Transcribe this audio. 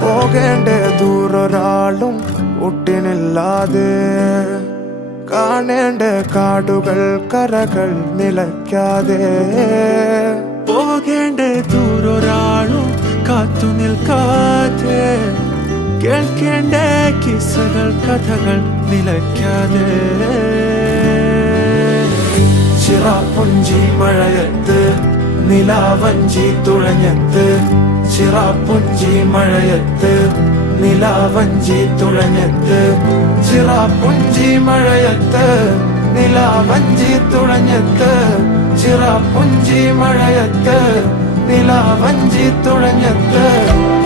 പോകേണ്ട ദൂരൊരാളും ഒട്ടിനില്ലാതെ, കാണേണ്ട കാടുകൾ കരകൾ നിലയ്ക്കാതെ. പോകേണ്ട ദൂരൊരാളും കാത്തു നിൽക്കാതെ, കേൾക്കേണ്ട കിസ്സകൾ കഥകൾ നിലയ്ക്കാതെ. ചിറാപ്പുഞ്ചി മഴയത്ത് നിലാവഞ്ചി തുഴഞ്ഞത്ത്, ചിറാപ്പുഞ്ചി മഴയത്ത് നിലാവഞ്ചി തുഴഞ്ഞത്ത്, ചിറാപ്പുഞ്ചി മഴയത്ത് നിലാവഞ്ചി തുഴഞ്ഞത്ത്, ചിറാപ്പുഞ്ചി മഴയത്ത് നിലാവഞ്ചി തുഴഞ്ഞത്ത്.